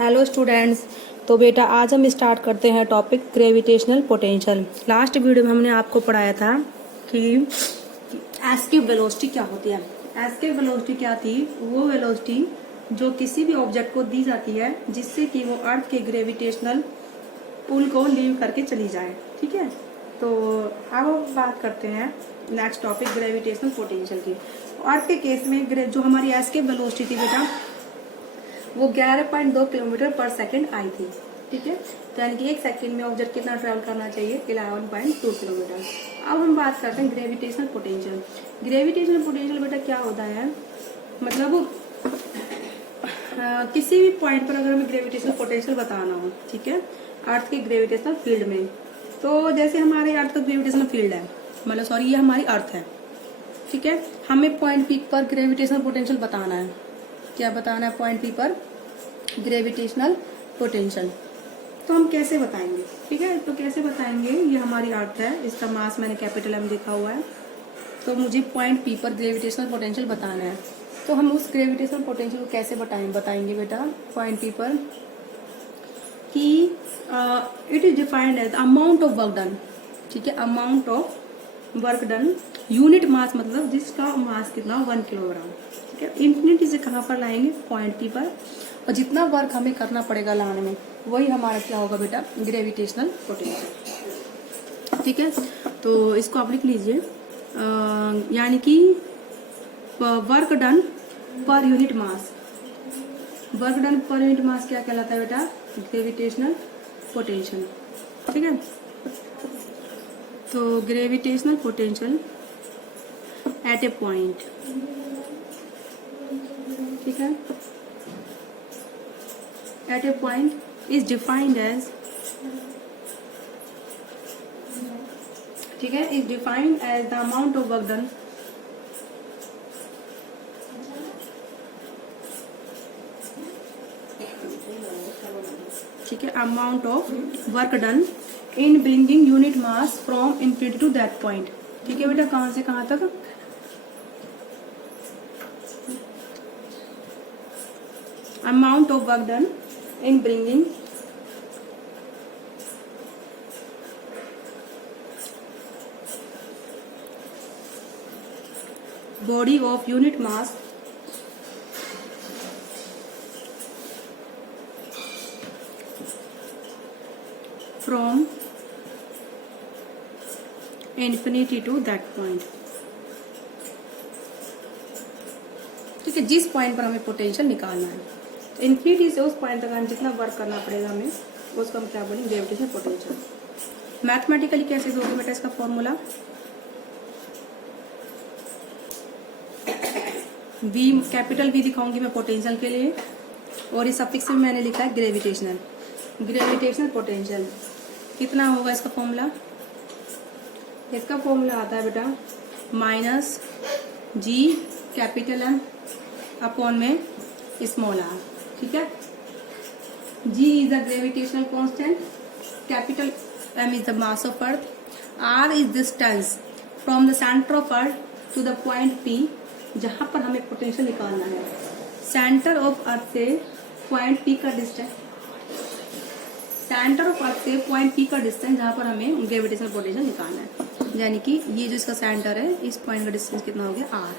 Hello students. तो बेटा आज हम स्टार्ट करते हैं topic gravitational potential. Last video में हमने आपको पढ़ाया था कि एस्केप वेलोसिटी क्या होती है। एस्केप वेलोसिटी क्या थी? वो वेलोसिटी जो किसी भी ऑब्जेक्ट को दी जाती है जिससे कि वो अर्थ के ग्रेविटेशनल पुल को लीव करके चली जाए। ठीक है, तो अब हम बात करते हैं नेक्स्ट टॉपिक ग्रेविटेशनल पोटेंशियल की। अर्थ के केस में जो हमारी एस्केप वेलोसिटी थी बेटा वो 11.2 किलोमीटर पर सेकंड आई थी। ठीक है, तो यानी कि एक सेकंड में ऑब्जेक्ट कितना ट्रेवल करना चाहिए? 11.2 किलोमीटर। अब हम बात करते हैं ग्रेविटेशनल पोटेंशियल। ग्रेविटेशनल पोटेंशियल बेटा क्या होता है? मतलब किसी भी पॉइंट पर अगर हमें ग्रेविटेशनल पोटेंशियल बताना हो, ठीक है, अर्थ के ग्रेविटेशनल फील्ड में, तो जैसे हमारे अर्थ का ग्रेविटेशनल फील्ड है, मतलब सॉरी ये हमारी अर्थ है, ठीक है, हमें पॉइंट पी पर ग्रेविटेशनल पोटेंशियल बताना है। क्या बताना है? पॉइंट पी पर ग्रेविटेशनल पोटेंशियल। तो हम कैसे बताएंगे? ठीक है, तो कैसे बताएंगे? ये हमारी अर्थ है, इसका मास मैंने कैपिटल एम लिखा हुआ है, तो मुझे पॉइंट पी पर ग्रेविटेशनल पोटेंशियल बताना है। तो हम उस ग्रेविटेशनल पोटेंशियल को कैसे बताएंगे बेटा? पॉइंट पी पर कि it is defined as amount of work done. ठीक है, amount of work done, unit mass मतलब जिसका मास कितना? 1 किलोग्राम। ठीक है, इंफिनिटी से कहाँ पर लाएंगे? पॉइंट पी पर, और जितना वर्क हमें करना पड़ेगा लाने में वही हमारा क्या होगा बेटा? Gravitational potential. ठीक है, तो इसको आप लिख लीजिए, यानी कि work done per unit mass. Work done per unit mass क्या कहलाता है बेटा? Gravitational potential. ठीक है, तो gravitational potential at a point, ठीक है, at a point is defined as, ठीक है, is defined as the amount of work done, ठीक है, amount of work done in bringing unit mass from infinity to that point. ठीक है बेटा, कहां से कहां तक? Amount of work done in bringing body of unit mass from infinity to that point। ठीक है, जिस पॉइंट पर हमें पोटेंशियल निकालना है, तो इन्फिनिटी से उस पॉइंट तक हमें जितना वर्क करना पड़ेगा हमें, उसको हम क्या बोलेंगे? Gravitational potential. मैथमेटिकली कैसे दोगे बेटा इसका फॉर्मूला? वी, कैपिटल वी दिखाऊंगी मैं पोटेंशियल के लिए, और इस सफिक्स में मैंने लिखा है ग्रेविटेशनल। ग्रेविटेशनल पोटेंशियल कितना होगा इसका फॉर्मूला? इसका फॉर्मूला आता है बेटा minus G capital M upon में स्मॉल आर। ठीक है, G is the gravitational constant, capital M is the mass of earth, R is distance from the center of earth to the point P जहां पर हमें potential निकालना है। Centre of अर्थ से point P का distance, centre of अर्थ से point P का distance जहां पर हमें ग्रेविटेशनल पोटेंशियल निकालना है, यानी कि ये जो इसका सेंटर है, इस पॉइंट का डिस्टेंस कितना हो गया? आर।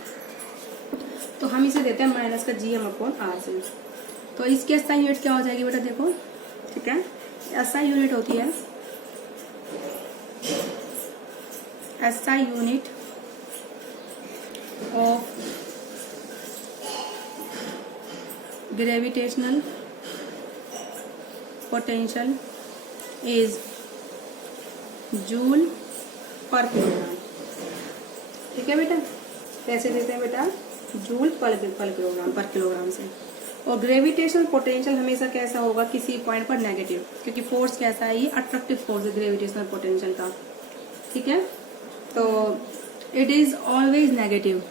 तो हम इसे देते हैं माइनस का जी एम अपॉन आर से। तो इसकी एसआई यूनिट क्या हो जाएगी बेटा? देखो, ठीक है, एसआई यूनिट होती है, SI unit of gravitational potential is joule पर किलोग्राम। ठीक है बेटा, कैसे देते हैं बेटा? जूल पर किलोग्राम से। और ग्रेविटेशनल पोटेंशियल हमेशा कैसा होगा? किसी पॉइंट पर नेगेटिव, क्योंकि फोर्स कैसा है? ये अट्रैक्टिव फोर्स है ग्रेविटेशनल पोटेंशियल का। ठीक है, तो it is always negative.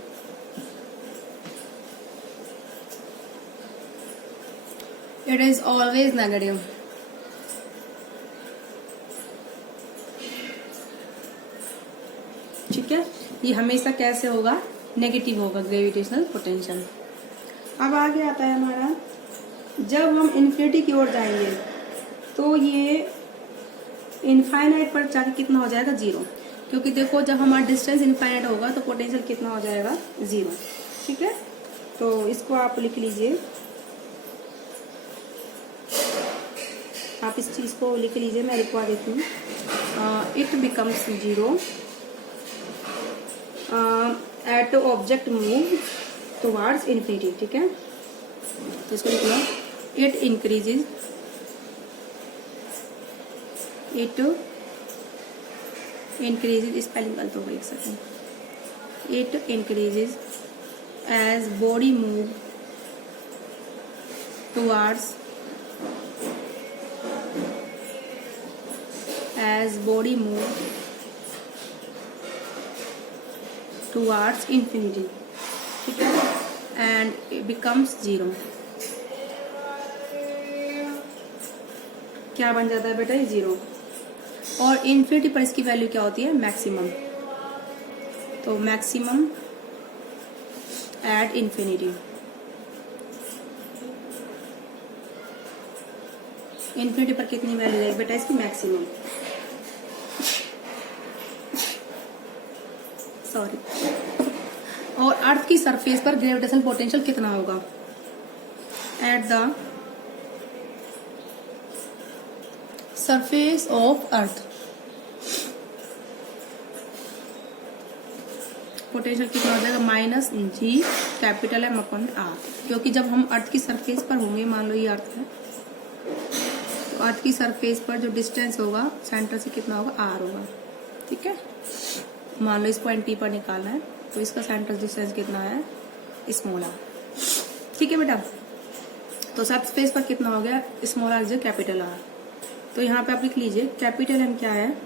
It is always negative. ठीक है, ये हमेशा कैसे होगा? नेगेटिव होगा ग्रेविटेशनल पोटेंशियल। अब आगे आता है हमारा जब हम इन्फिनिटी की ओर जाएंगे तो ये इनफाइनाइट पर जाके कितना हो जाएगा, 0। क्योंकि देखो जब हमारा डिस्टेंस इनफाइनाइट होगा तो पोटेंशियल कितना हो जाएगा, 0। ठीक है, तो इसको आप लिख लीजिए, आप इस चीज़ को लिख लीजिए, मैं लिखवा देती हूँ। It becomes 0 at object move towards infinity. ठीक है, तो इसको लिखना, इट इंक्रीजेज, स्पेलिंग गलत हो गई, एक second. It increases as body move towards infinity। ठीक है, एंड it becomes 0। क्या बन जाता है बेटा, ये 0। और इन्फिनिटी पर इसकी वैल्यू क्या होती है, मैक्सिमम। तो मैक्सिमम एट इन्फिनिटी, इन्फिनिटी पर कितनी वैल्यू है बेटा इसकी, मैक्सिमम। सॉरी, और अर्थ की सरफेस पर ग्रेविटेशनल पोटेंशियल कितना होगा, at the surface of earth potential कितना हो जाएगा, -g capital M upon R। क्योंकि जब हम अर्थ की सरफेस पर होंगे, मान लो ये अर्थ है, तो अर्थ की सरफेस पर जो डिस्टेंस होगा सेंटर से कितना होगा, R होगा। ठीक है, मान लो इस पॉइंट P पर निकालना है, तो इसका सेंटर डिस्टेंस कितना है, स्मॉल r। ठीक है बेटा, तो सरफेस पर कितना हो गया, स्मॉल r जो कैपिटल R। तो यहाँ पे आप लिख लीजिए, कैपिटल M क्या है,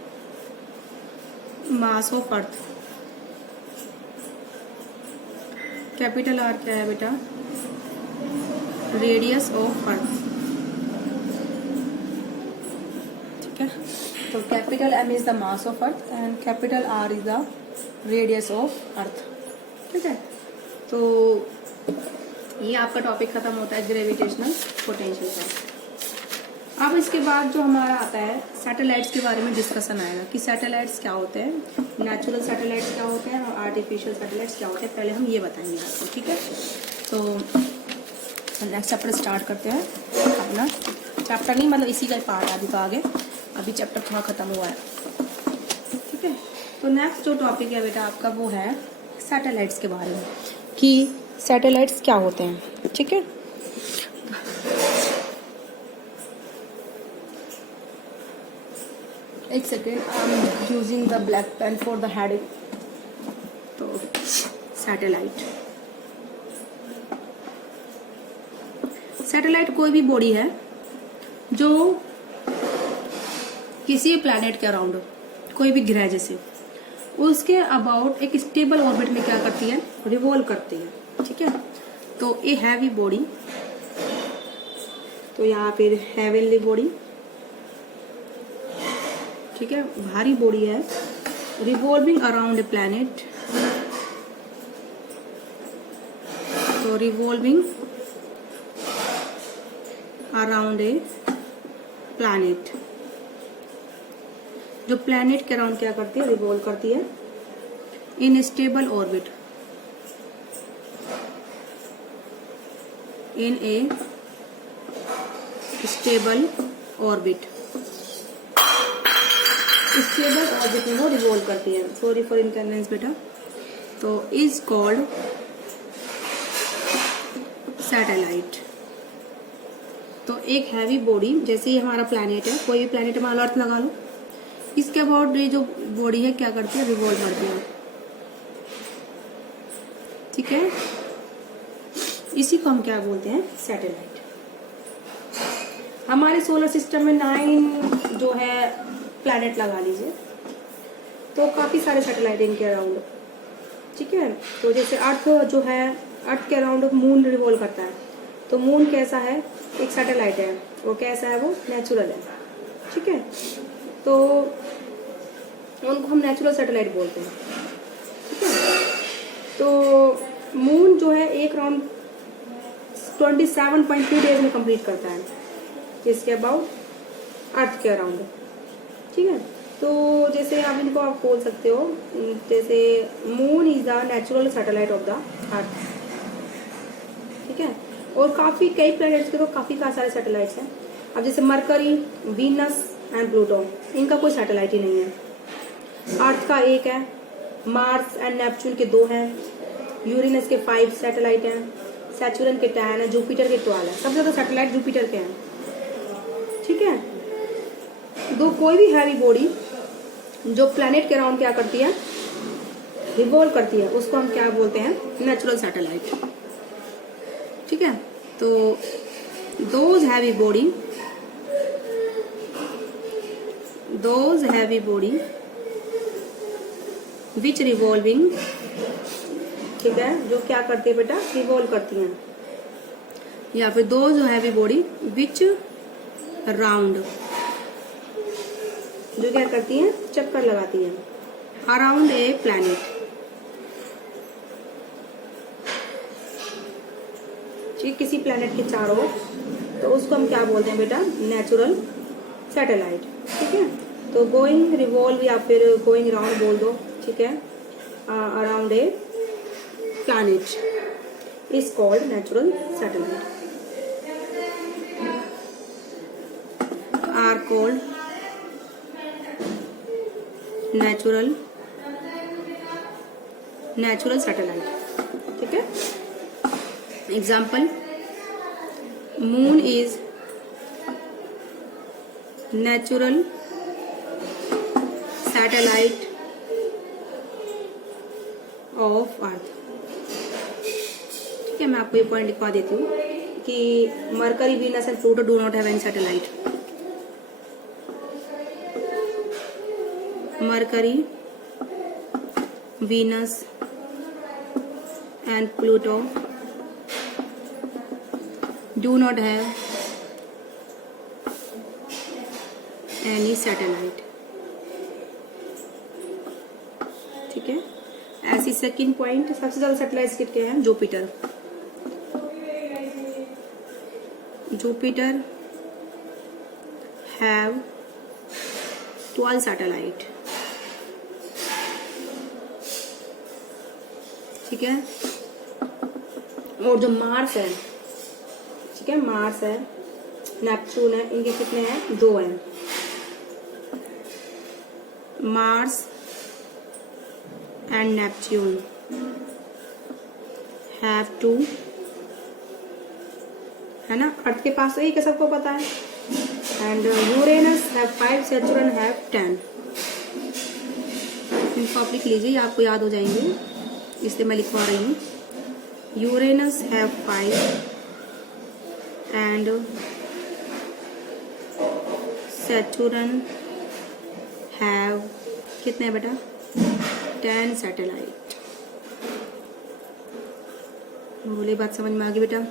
मास ऑफ अर्थ, कैपिटल R क्या है बेटा, रेडियस ऑफ अर्थ। ठीक है, तो capital M is the mass of earth and capital R is the radius of earth. ठीक है, तो ये आपका टॉपिक खत्म होता है ग्रेविटेशनल पोटेंशियल का। अब इसके बाद जो हमारा आता है सैटेलाइट्स के बारे में डिस्कशन आएगा कि सैटेलाइट्स क्या होते हैं, नेचुरल सैटेलाइट्स क्या होते हैं और आर्टिफिशियल सैटेलाइट्स क्या होते हैं, पहले हम ये बताएंगे आपको। ठीक है, तो नेक्स्ट चैप्टर स्टार्ट करते हैं अपना। चैप्टर नहीं मतलब इसी का पार्ट अभी तो आगे, अभी चैप्टर थोड़ा खत्म हुआ है। ठीक है, तो नेक्स्ट जो टॉपिक है बेटा आपका वो है सैटेलाइट्स के बारे में कि सैटेलाइट्स क्या होते हैं। ठीक है, एक second, I am using the black pen for the heading. तो सैटेलाइट कोई भी बॉडी है जो किसी प्लैनेट के अराउंड, कोई भी ग्रह जैसे, उसके अबाउट एक स्टेबल ऑर्बिट में क्या करती है, रिवॉल्व करती है। ठीक है, तो ए हैवी बॉडी, तो यहाँ पे हेवनली बॉडी, ठीक है, भारी बॉडी है, रिवॉल्विंग अराउंड ए प्लैनेट, तो रिवॉल्विंग अराउंड ए प्लैनेट, जो प्लैनेट के अराउंड क्या करती है, रिवॉल्व करती है in stable orbit, in A stable orbit, stable orbit में वो रिवॉल्व करती है। सॉरी फॉर इनकन्वीनियंस बेटा, तो इज कॉल्ड सैटेलाइट। तो एक हैवी बॉडी, जैसे ही हमारा प्लैनेट है, कोई भी प्लैनेट मान लो अर्थ लगा लो, इसके अबाउट ये जो बॉडी है क्या करती है, रिवॉल्व करती है। ठीक है, इसी को हम क्या बोलते हैं, सैटेलाइट। हमारे सोलर सिस्टम में 9 जो है प्लैनेट लगा लीजिए, तो काफी सारे सैटेलाइट इनके अराउंड। ठीक है, तो जैसे अर्थ जो है, अर्थ के अराउंड मून रिवॉल्व करता है, तो मून कैसा है, एक सैटेलाइट है, वो कैसा है, वो नेचुरल है। ठीक है, तो उनको हम नेचुरल सैटेलाइट बोलते हैं। ठीक है, तो मून जो है एक राउंड 27.3 डेज में कंप्लीट करता है, जिसके अबाउट अर्थ के अराउंड। ठीक है, तो जैसे आप इनको आप बोल सकते हो, जैसे moon is the natural satellite of the earth. ठीक है, और काफी कई प्लैनेट्स के तो काफी सारे सैटेलाइट्स हैं। अब जैसे मरकरी, वीनस एंड प्लूटो, इनका कोई सैटेलाइट ही नहीं है। अर्थ का एक है, मार्स एंड नेपच्यून के 2 हैं, यूरेनस के 5 सैटेलाइट हैं, सैचुरन के 10 है, जुपिटर के 12 है। सबसे ज्यादा सैटेलाइट जुपिटर के हैं। ठीक है, दो कोई भी हैवी बॉडी जो प्लैनेट के अराउंड क्या करती है, रिवॉल्व करती है, उसको हम क्या बोलते हैं, नेचुरल सैटेलाइट। ठीक है, तो those heavy body which revolving, ठीक है, जो क्या करती है बेटा, रिवॉल्व करती हैं, या फिर those heavy body which round, जो क्या करती हैं, चक्कर लगाती हैं अराउंड ए प्लैनेट। ठीक, किसी प्लैनेट के चारों, तो उसको हम क्या बोलते हैं बेटा, नेचुरल सैटेलाइट। ठीक है, तो गोइंग, रिवॉल्व या फिर गोइंग राउंड बोल दो। ठीक है, around a planet is called natural satellite, are called natural satellite. ठीक है, example, moon is natural satellite of earth. ठीक है, मैं आपको ये पॉइंट लिखवा देती हूँ कि mercury, Venus and Pluto do not have any satellite. Mercury, Venus and Pluto do not have any satellite। ठीक है, ऐसी सेकंड पॉइंट, सबसे ज्यादा सैटेलाइट्स कितने हैं, जुपिटर have 12 सैटेलाइट। ठीक है, और जो मार्स है, ठीक है, मार्स है, नेपच्यून है, इनके कितने हैं, 2 हैं। मार्स एंड नेपच्यून हैव 2, है ना, अर्थ के पास तो एक है, सबको पता है। And Uranus have 5, Saturn have 10। इनको आप लिख लीजिए, आपको याद हो जाएंगे, इसलिए मैं लिखवा रही हूँ। यूरेनस हैव 5 एंड सैचुरन हैव कितने बेटा, 10 सैटेलाइट। बोले बात समझ में आ गई बेटा।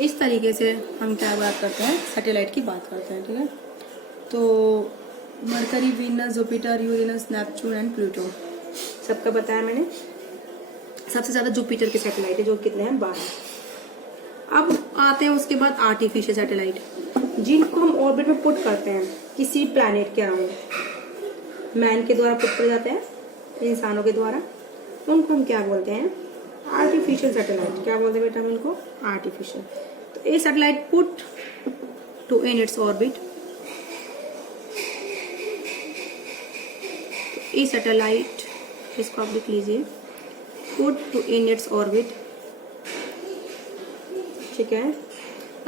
इस तरीके से हम क्या बात करते हैं, सैटेलाइट की बात करते हैं। ठीक है, तो mercury, Venus, Jupiter, Uranus, Neptune and Pluto सबका बताया मैंने। सबसे ज्यादा जुपिटर के सैटेलाइट है, जो कितने हैं, 12। अब आते हैं उसके बाद आर्टिफिशियल सैटेलाइट, जिनको हम ऑर्बिट में पुट करते हैं किसी प्लैनेट के अराउंड, मैन के द्वारा पुट कर जाते हैं, इंसानों के द्वारा। उनको हम क्या बोलते हैं, आर्टिफिशियल सैटेलाइट। क्या बोलते हैं बेटा हम उनको, आर्टिफिशियल। तो ए सैटेलाइट पुट टू इन इट्स ऑर्बिट, ए सैटेलाइट, इसको आप लिख लीजिए, पुट टू इन इट्स ऑर्बिट, ठीक है,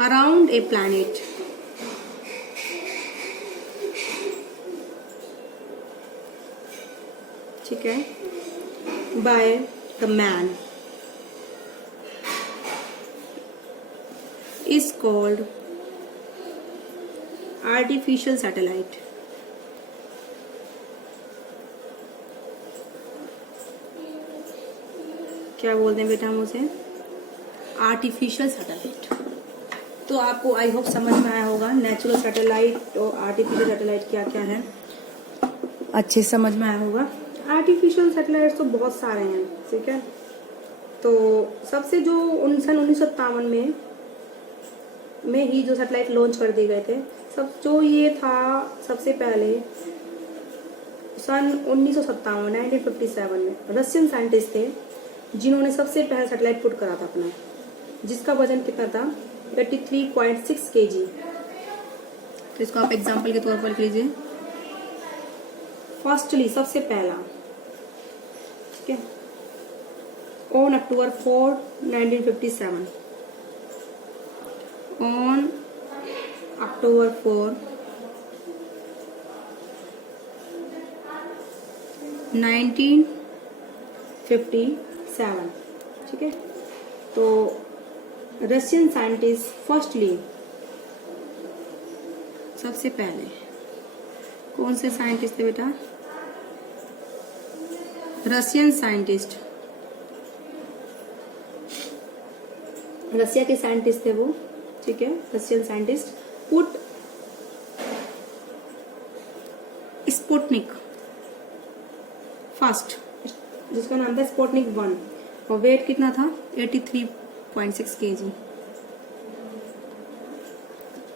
अराउंड ए प्लैनेट, ठीक है, by the man, is called artificial satellite। क्या बोलते हैं बेटा हम उसे, आर्टिफिशियल सैटेलाइट। तो आपको आई होप समझ में आया होगा नेचुरल सैटेलाइट और आर्टिफिशियल सैटेलाइट क्या क्या है, अच्छे से समझ में आया होगा। आर्टिफिशियल सैटेलाइट तो बहुत सारे हैं, ठीक है, तो सबसे जो 1957 में ही जो सैटेलाइट लॉन्च कर दिए गए थे, सब जो ये था सबसे पहले सन 1957 में रशियन साइंटिस्ट थे जिन्होंने सबसे पहले सैटेलाइट पुट करा था अपना, जिसका वजन कितना था 83.6 kg। तो इसको आप एग्जाम्पल के तौर पर लिख लीजिए। फर्स्टली सबसे पहला, ठीक है, ऑन अक्टूबर 4, 1957, ऑन अक्टूबर 4, 1957, ठीक है। तो रशियन साइंटिस्ट फर्स्टली, सबसे पहले कौन से साइंटिस्ट थे बेटा? रशियन साइंटिस्ट, रशिया के साइंटिस्ट थे वो, ठीक है। Russian scientist put Sputnik first, जिसका नाम था स्पुतनिक 1, और वेट कितना था 83.6 kg,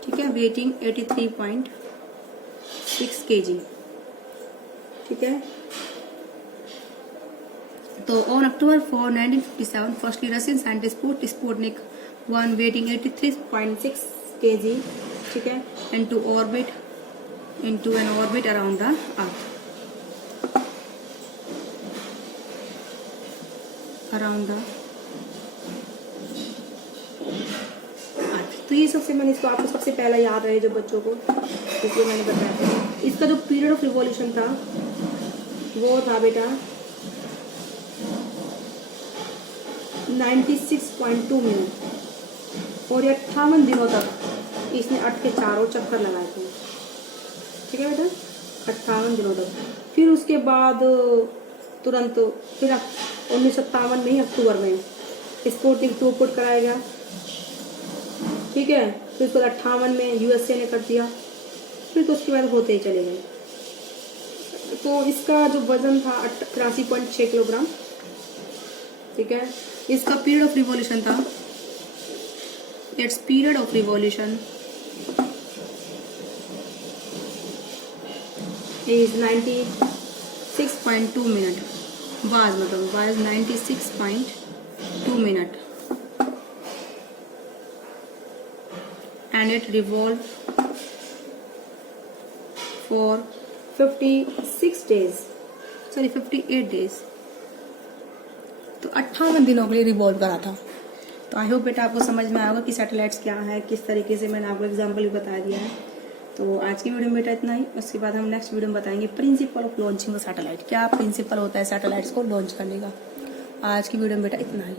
ठीक है, वेटिंग 83.6 kg, ठीक है। तो on October 4, 1957 firstly Russian scientist put Sputnik 1 waiting 83.6 kg, ठीक है, into an orbit around the earth, तो ये सबसे मैंने इसको आपको सबसे पहला याद रहे जो बच्चों को, इसलिए मैंने बताया था। इसका जो पीरियड ऑफ रिवॉल्यूशन था वो था बेटा 96.2 मिनट, और ये 58 दिनों तक इसने अर्थ के चारों चक्कर लगाए थे, ठीक है बेटा, 58 दिनों तक। फिर उसके बाद तुरंत फिर 1957 में ही अक्टूबर में स्पुतनिक 2 पुट कराया गया, ठीक है। फिर उसको 58 में यूएसए ने कर दिया, फिर तो उसके बाद होते ही चले गए। तो इसका जो वजन था 83.6 किलोग्राम, ठीक है। इसका पीरियड ऑफ रिवॉल्यूशन था, it's period of revolution is 96.2 minute, was 96.2 minute, and it revolved for 58 days। तो 58 दिनों के लिए रिवॉल्व करा था। तो आई होप बेटा आपको समझ में आएगा कि सैटेलाइट्स क्या है, किस तरीके से मैंने आपको एग्जांपल भी बता दिया है। तो आज की वीडियो में बेटा इतना ही। उसके बाद हम नेक्स्ट वीडियो में बताएंगे प्रिंसिपल ऑफ लॉन्चिंग सैटेलाइट, क्या प्रिंसिपल होता है सैटेलाइट्स को लॉन्च करने का। आज की वीडियो में बेटा इतना ही।